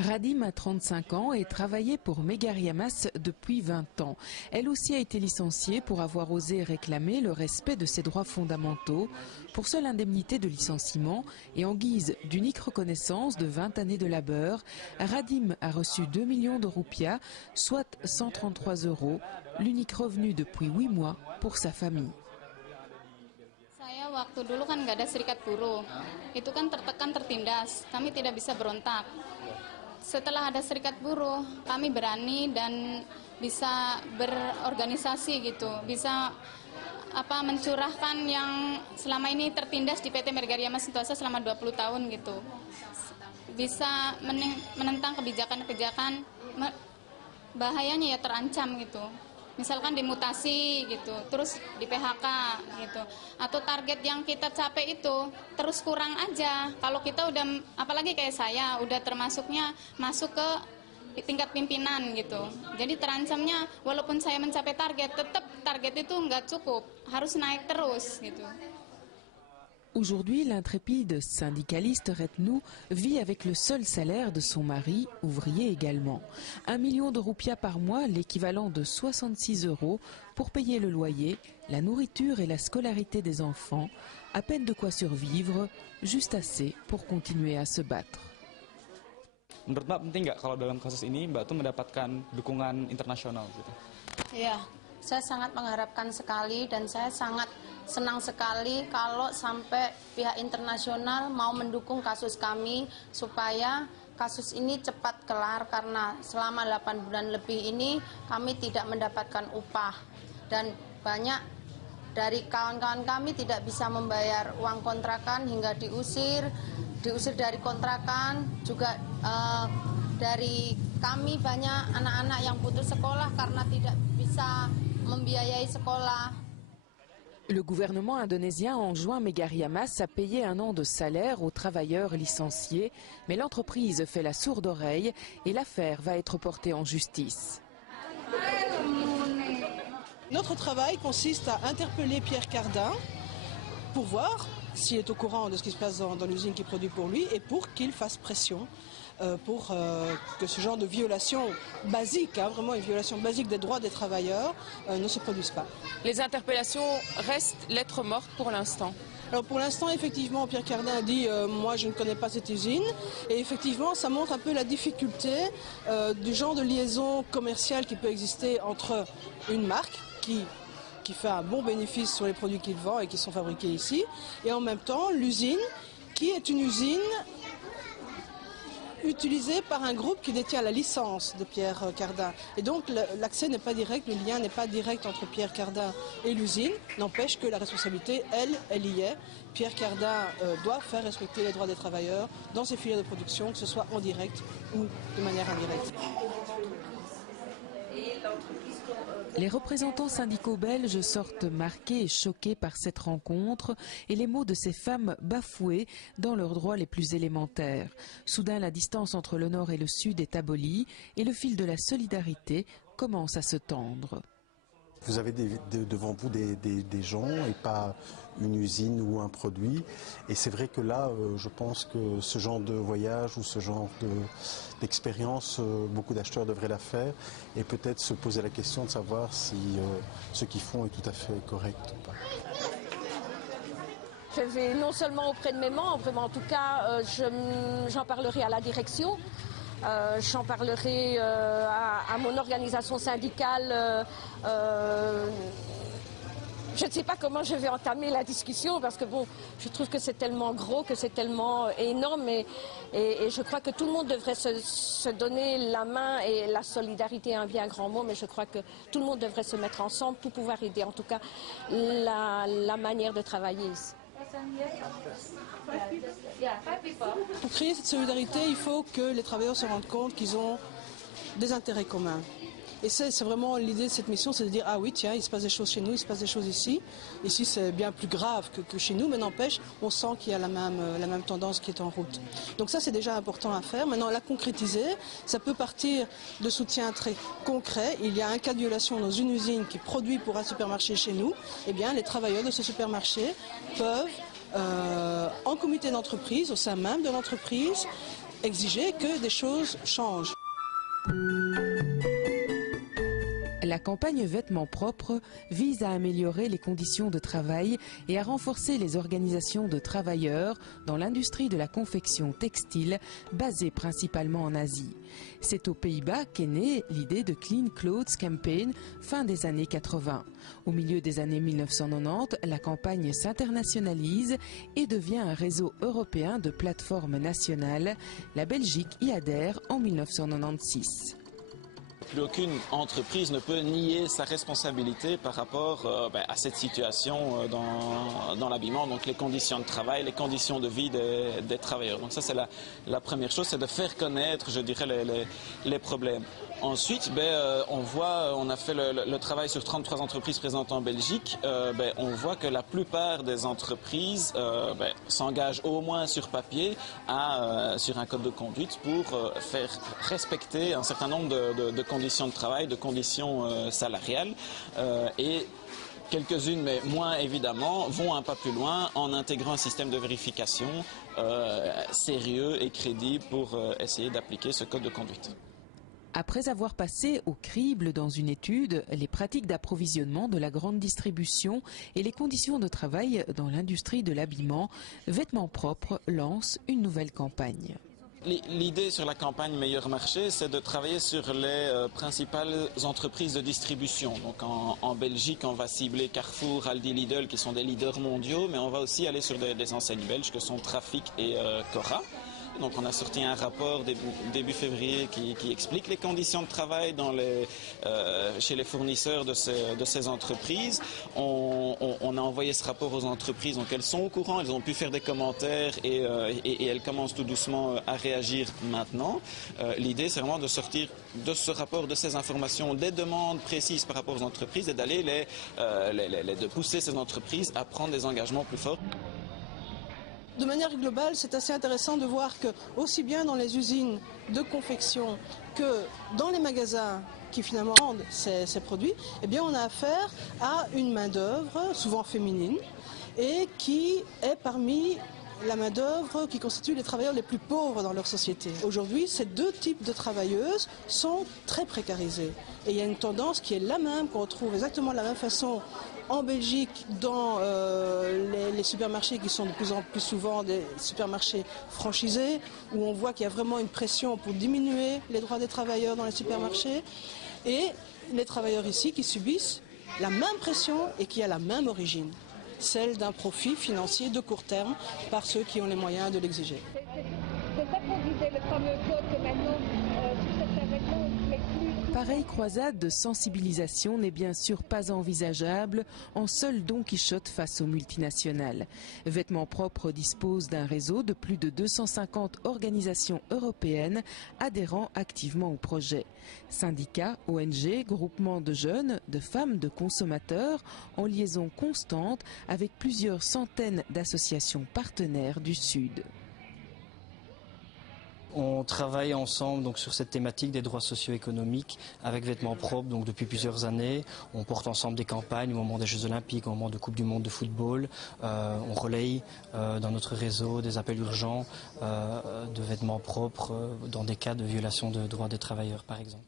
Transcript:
Radim a 35 ans et travaillait pour Megariamas depuis 20 ans. Elle aussi a été licenciée pour avoir osé réclamer le respect de ses droits fondamentaux pour seule indemnité de licenciement et en guise d'unique reconnaissance de 20 années de labeur. Radim a reçu 2 millions de roupias, soit 133 €, l'unique revenu depuis 8 mois pour sa famille. Saya waktu dulu kan nggak ada serikat buruh, itu kan tertekan tertindas, kami tidak bisa berontak. Setelah ada serikat buruh, kami berani dan bisa berorganisasi gitu, bisa mencurahkan yang selama ini tertindas di PT Megariamas Sentosa selama 20 tahun gitu. Bisa menentang kebijakan-kebijakan, bahayanya ya terancam gitu. Misalkan dimutasi gitu, terus di PHK gitu, atau target yang kita capai itu terus kurang aja. Kalau kita udah, apalagi kayak saya, udah masuk ke tingkat pimpinan gitu. Jadi terancamnya walaupun saya mencapai target, tetap target itu nggak cukup, harus naik terus gitu. Aujourd'hui, l'intrépide syndicaliste Retnou vit avec le seul salaire de son mari, ouvrier également. 1 million de roupias par mois, l'équivalent de 66 € pour payer le loyer, la nourriture et la scolarité des enfants. À peine de quoi survivre, juste assez pour continuer à se battre. Menurut Mbak penting nggak kalau dalam kasus ini Mbak tuh mendapatkan dukungan internasional gitu? Iya, saya sangat mengharapkan sekali dan saya sangat senang sekali kalau sampai pihak internasional mau mendukung kasus kami supaya kasus ini cepat kelar karena selama 8 bulan lebih ini kami tidak mendapatkan upah dan banyak dari kawan-kawan kami tidak bisa membayar uang kontrakan hingga diusir dari kontrakan juga dari kami banyak anak-anak yang putus sekolah karena tidak bisa membiayai sekolah. Le gouvernement indonésien enjoint Megariamas à payer 1 an de salaire aux travailleurs licenciés, mais l'entreprise fait la sourde oreille et l'affaire va être portée en justice. Notre travail consiste à interpeller Pierre Cardin pour voir s'il est au courant de ce qui se passe dans l'usine qui produit pour lui et pour qu'il fasse pression pour que ce genre de violation basique, vraiment une violation basique des droits des travailleurs, ne se produise pas. Les interpellations restent lettres mortes pour l'instant. Alors pour l'instant, effectivement, Pierre Cardin a dit moi je ne connais pas cette usine et effectivement ça montre un peu la difficulté du genre de liaison commerciale qui peut exister entre une marque qui fait un bon bénéfice sur les produits qu'il vend et qui sont fabriqués ici et en même temps l'usine qui est une usine utilisé par un groupe qui détient la licence de Pierre Cardin. Et donc l'accès n'est pas direct, le lien n'est pas direct entre Pierre Cardin et l'usine, n'empêche que la responsabilité, elle y est. Pierre Cardin doit faire respecter les droits des travailleurs dans ses filières de production, que ce soit en direct ou de manière indirecte. Les représentants syndicaux belges sortent marqués et choqués par cette rencontre et les mots de ces femmes bafouées dans leurs droits les plus élémentaires. Soudain, la distance entre le nord et le sud est abolie et le fil de la solidarité commence à se tendre. Vous avez devant vous des gens et pas une usine ou un produit. Et c'est vrai que là, je pense que ce genre de voyage ou ce genre d'expérience, beaucoup d'acheteurs devraient la faire et peut-être se poser la question de savoir si ce qu'ils font est tout à fait correct ou pas. Je vais non seulement auprès de mes membres, mais en tout cas, j'en parlerai à la direction. J'en parlerai à mon organisation syndicale. Je ne sais pas comment je vais entamer la discussion parce que bon, je trouve que c'est tellement gros, que c'est tellement énorme et je crois que tout le monde devrait se donner la main et la solidarité est un bien grand mot, mais je crois que tout le monde devrait se mettre ensemble pour pouvoir aider en tout cas la manière de travailler ici. Pour créer cette solidarité, il faut que les travailleurs se rendent compte qu'ils ont des intérêts communs. Et c'est vraiment l'idée de cette mission, c'est de dire ah oui tiens, il se passe des choses chez nous, il se passe des choses ici. Ici c'est bien plus grave que chez nous, mais n'empêche, on sent qu'il y a la même tendance qui est en route. Donc ça c'est déjà important à faire. Maintenant la concrétiser, ça peut partir de soutien très concret. Il y a un cas de violation dans une usine qui produit pour un supermarché chez nous. Eh bien les travailleurs de ce supermarché peuvent en comité d'entreprise, au sein même de l'entreprise, exiger que des choses changent. La campagne Vêtements propres vise à améliorer les conditions de travail et à renforcer les organisations de travailleurs dans l'industrie de la confection textile basée principalement en Asie. C'est aux Pays-Bas qu'est née l'idée de Clean Clothes Campaign fin des années 80. Au milieu des années 1990, la campagne s'internationalise et devient un réseau européen de plateformes nationales. La Belgique y adhère en 1996. Plus aucune entreprise ne peut nier sa responsabilité par rapport à cette situation dans l'habillement, donc les conditions de travail, les conditions de vie des travailleurs. Donc ça c'est la première chose, c'est de faire connaître, je dirais, les problèmes. Ensuite, on a fait le travail sur 33 entreprises présentes en Belgique. On voit que la plupart des entreprises s'engagent au moins sur papier sur un code de conduite pour faire respecter un certain nombre de conditions de travail, de conditions salariales. Et quelques-unes, mais moins évidemment, vont un pas plus loin en intégrant un système de vérification sérieux et crédible pour essayer d'appliquer ce code de conduite. Après avoir passé au crible dans une étude les pratiques d'approvisionnement de la grande distribution et les conditions de travail dans l'industrie de l'habillement, Vêtements propres lance une nouvelle campagne. L'idée sur la campagne Meilleur Marché, c'est de travailler sur les principales entreprises de distribution. Donc en Belgique, on va cibler Carrefour, Aldi, Lidl, qui sont des leaders mondiaux, mais on va aussi aller sur des enseignes belges que sont Trafic et Cora. Donc on a sorti un rapport début février qui explique les conditions de travail chez les fournisseurs de ces entreprises. On a envoyé ce rapport aux entreprises, donc elles sont au courant, elles ont pu faire des commentaires et elles commencent tout doucement à réagir maintenant. L'idée c'est vraiment de sortir de ce rapport, de ces informations, des demandes précises par rapport aux entreprises et d'aller de pousser ces entreprises à prendre des engagements plus forts. De manière globale, c'est assez intéressant de voir que, aussi bien dans les usines de confection que dans les magasins qui finalement vendent ces produits, eh bien on a affaire à une main-d'œuvre, souvent féminine, et qui est parmi la main-d'œuvre qui constitue les travailleurs les plus pauvres dans leur société. Aujourd'hui, ces deux types de travailleuses sont très précarisées. Et il y a une tendance qui est la même, qu'on retrouve exactement de la même façon en Belgique, dans les supermarchés qui sont de plus en plus souvent des supermarchés franchisés, où on voit qu'il y a vraiment une pression pour diminuer les droits des travailleurs dans les supermarchés, et les travailleurs ici qui subissent la même pression et qui a la même origine, celle d'un profit financier de court terme par ceux qui ont les moyens de l'exiger. C'est ça qu'on disait, le fameux code que maintenant, sur certains vêtements, on ne met plus. Pareille croisade de sensibilisation n'est bien sûr pas envisageable en seul Don Quichotte face aux multinationales. Vêtements propres dispose d'un réseau de plus de 250 organisations européennes adhérant activement au projet. Syndicats, ONG, groupements de jeunes, de femmes, de consommateurs, en liaison constante avec plusieurs centaines d'associations partenaires du Sud. On travaille ensemble donc sur cette thématique des droits socio-économiques avec Vêtements propres donc depuis plusieurs années. On porte ensemble des campagnes au moment des Jeux Olympiques, au moment de Coupe du Monde de football. On relaye dans notre réseau des appels urgents de vêtements propres dans des cas de violation de droits des travailleurs par exemple.